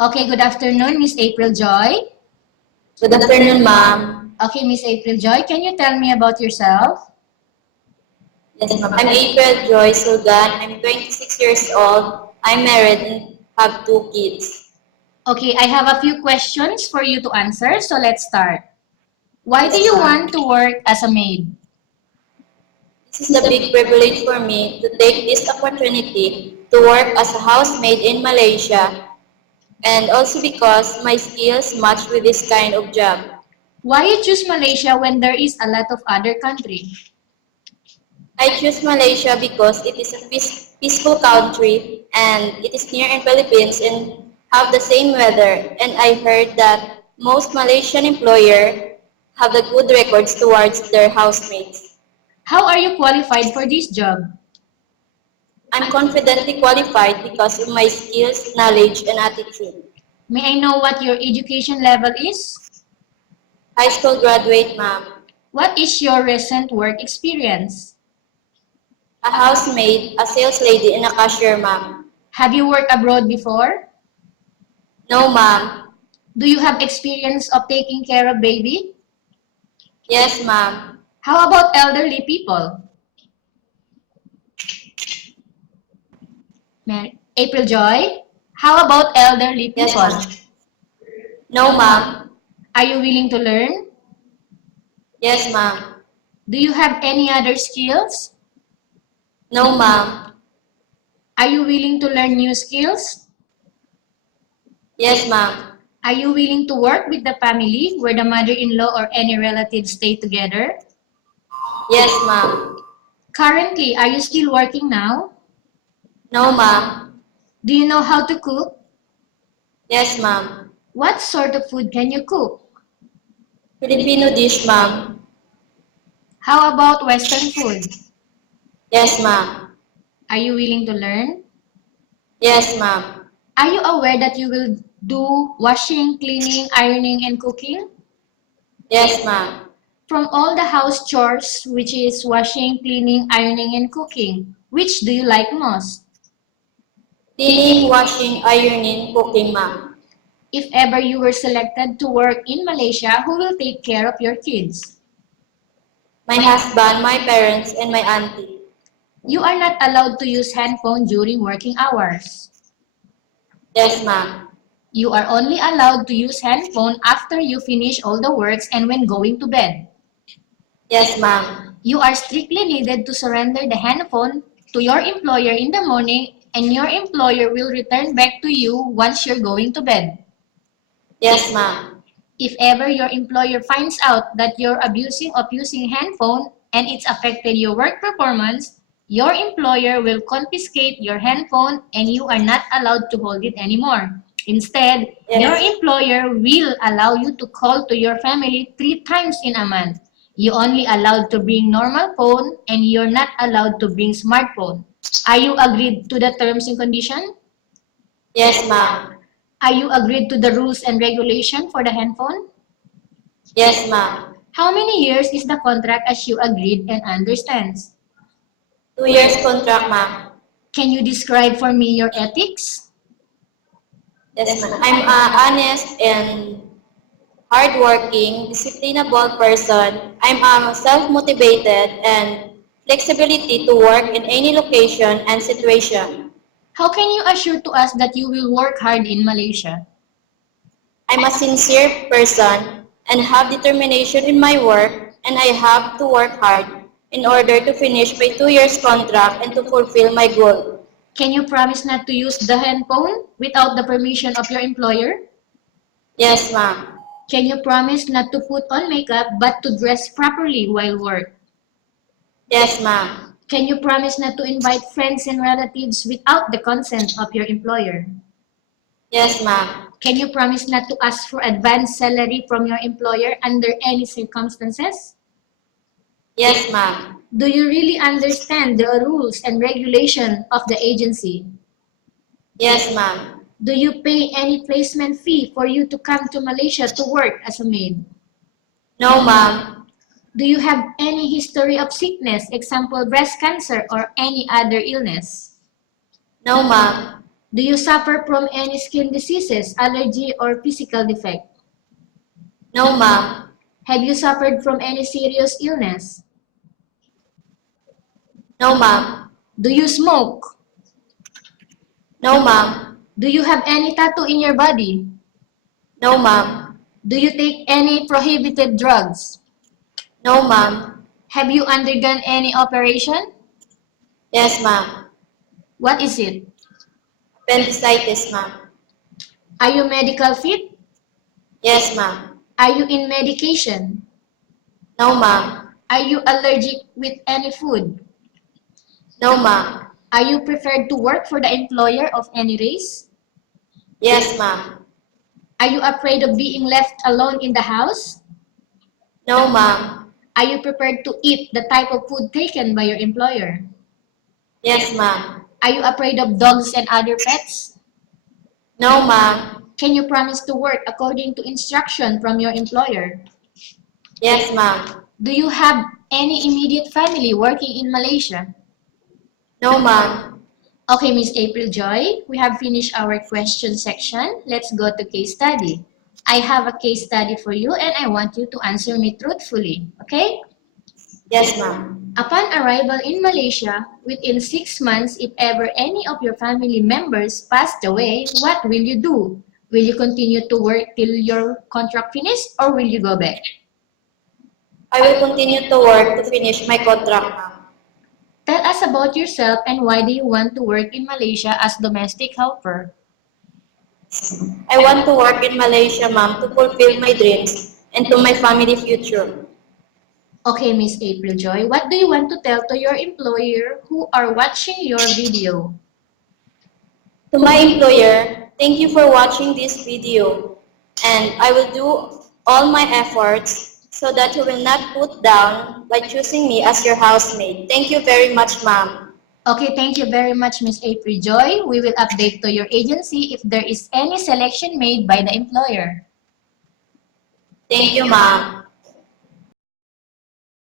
Okay, good afternoon, Miss April Joy. Good afternoon, ma'am. Okay, Miss April Joy, can you tell me about yourself? Yes, ma'am. I'm April Joy Sulgan. I'm 26 years old. I'm married and have two kids. Okay, I have a few questions for you to answer, so let's start. Why do Yes, you ma'am. want to work as a maid? This is a big privilege for me to take this opportunity to work as a housemaid in Malaysia and also because my skills match with this kind of job. Why you choose Malaysia when there is a lot of other country? I choose Malaysia because it is a peaceful country and it is near in Philippines and have the same weather. And I heard that most Malaysian employer have the good records towards their housemates. How are you qualified for this job? I'm confidently qualified because of my skills, knowledge, and attitude. May I know what your education level is? High school graduate, ma'am. What is your recent work experience? A housemaid, a sales lady, and a cashier, ma'am. Have you worked abroad before? No, ma'am. Do you have experience of taking care of baby? Yes, ma'am. How about elderly people? April Joy, how about elderly Yes, people? ma'am. No, ma'am. Are you willing to learn? Yes, ma'am. Do you have any other skills? No, ma'am. Are you willing to learn new skills? Yes, ma'am. Are you willing to work with the family where the mother-in-law or any relatives stay together? Yes, ma'am. Currently, are you still working now? No, ma'am. Do you know how to cook? Yes, ma'am. What sort of food can you cook? Filipino dish, ma'am. How about Western food? Yes, ma'am. Are you willing to learn? Yes, ma'am. Are you aware that you will do washing, cleaning, ironing, and cooking? Yes, ma'am. From all the house chores, which is washing, cleaning, ironing, and cooking, which do you like most? Cleaning, washing, ironing, cooking, ma'am. If ever you were selected to work in Malaysia, who will take care of your kids? My husband, my parents, and my auntie. You are not allowed to use handphone during working hours. Yes, ma'am. You are only allowed to use handphone after you finish all the works and when going to bed. Yes, ma'am. You are strictly needed to surrender the handphone to your employer in the morning and your employer will return back to you once you're going to bed. Yes, ma'am. If ever your employer finds out that you're abusing of using handphone and it's affected your work performance, your employer will confiscate your handphone and you are not allowed to hold it anymore. Instead, your Yes. employer will allow you to call to your family 3 times in a month. You only allowed to bring normal phone and you're not allowed to bring smartphone. Are you agreed to the terms and condition? Yes, ma'am. Are you agreed to the rules and regulation for the handphone? Yes, ma'am. How many years is the contract as you agreed and understands? 2 years contract, ma'am. Can you describe for me your ethics? Yes, ma'am. I'm honest and hardworking, disciplinable person. I'm self-motivated and flexibility to work in any location and situation. How can you assure to us that you will work hard in Malaysia? I'm a sincere person and have determination in my work and I have to work hard in order to finish my 2 years contract and to fulfill my goal. Can you promise not to use the handphone without the permission of your employer? Yes, ma'am. Can you promise not to put on makeup but to dress properly while work? Yes, ma'am. Can you promise not to invite friends and relatives without the consent of your employer? Yes, ma'am. Can you promise not to ask for advance salary from your employer under any circumstances? Yes, ma'am. Do you really understand the rules and regulation of the agency? Yes, ma'am. Do you pay any placement fee for you to come to Malaysia to work as a maid? No, ma'am. Do you have any history of sickness, example breast cancer or any other illness? No, ma'am. Do you suffer from any skin diseases, allergy, or physical defect? No, ma'am. Have you suffered from any serious illness? No, ma'am. Do you smoke? No, ma'am. Do you have any tattoo in your body? No, ma'am. Do you take any prohibited drugs? No, ma'am. Have you undergone any operation? Yes, ma'am. What is it? Appendicitis, ma'am. Are you medical fit? Yes, ma'am. Are you in medication? No, ma'am. Are you allergic with any food? No, ma'am. Are you preferred to work for the employer of any race? Yes, ma'am. Are you afraid of being left alone in the house? No, ma'am. Are you prepared to eat the type of food taken by your employer? Yes, ma'am. Are you afraid of dogs and other pets? No, ma'am. Can you promise to work according to instruction from your employer? Yes, ma'am. Do you have any immediate family working in Malaysia? No, ma'am. Okay, Miss April Joy, we have finished our question section. Let's go to case study. I have a case study for you and I want you to answer me truthfully, okay? Yes, ma'am. Upon arrival in Malaysia, within 6 months, if ever any of your family members passed away, what will you do? Will you continue to work till your contract finished or will you go back? I will continue to work to finish my contract, ma'am. Tell us about yourself and why do you want to work in Malaysia as domestic helper? I want to work in Malaysia, ma'am, to fulfill my dreams and to my family future. Okay, Miss April Joy, what do you want to tell to your employer who are watching your video? To my employer, thank you for watching this video, and I will do all my efforts so that you will not put down by choosing me as your housemate. Thank you very much, ma'am. Okay, thank you very much, Miss April Joy. We will update to your agency if there is any selection made by the employer. Thank you, ma'am.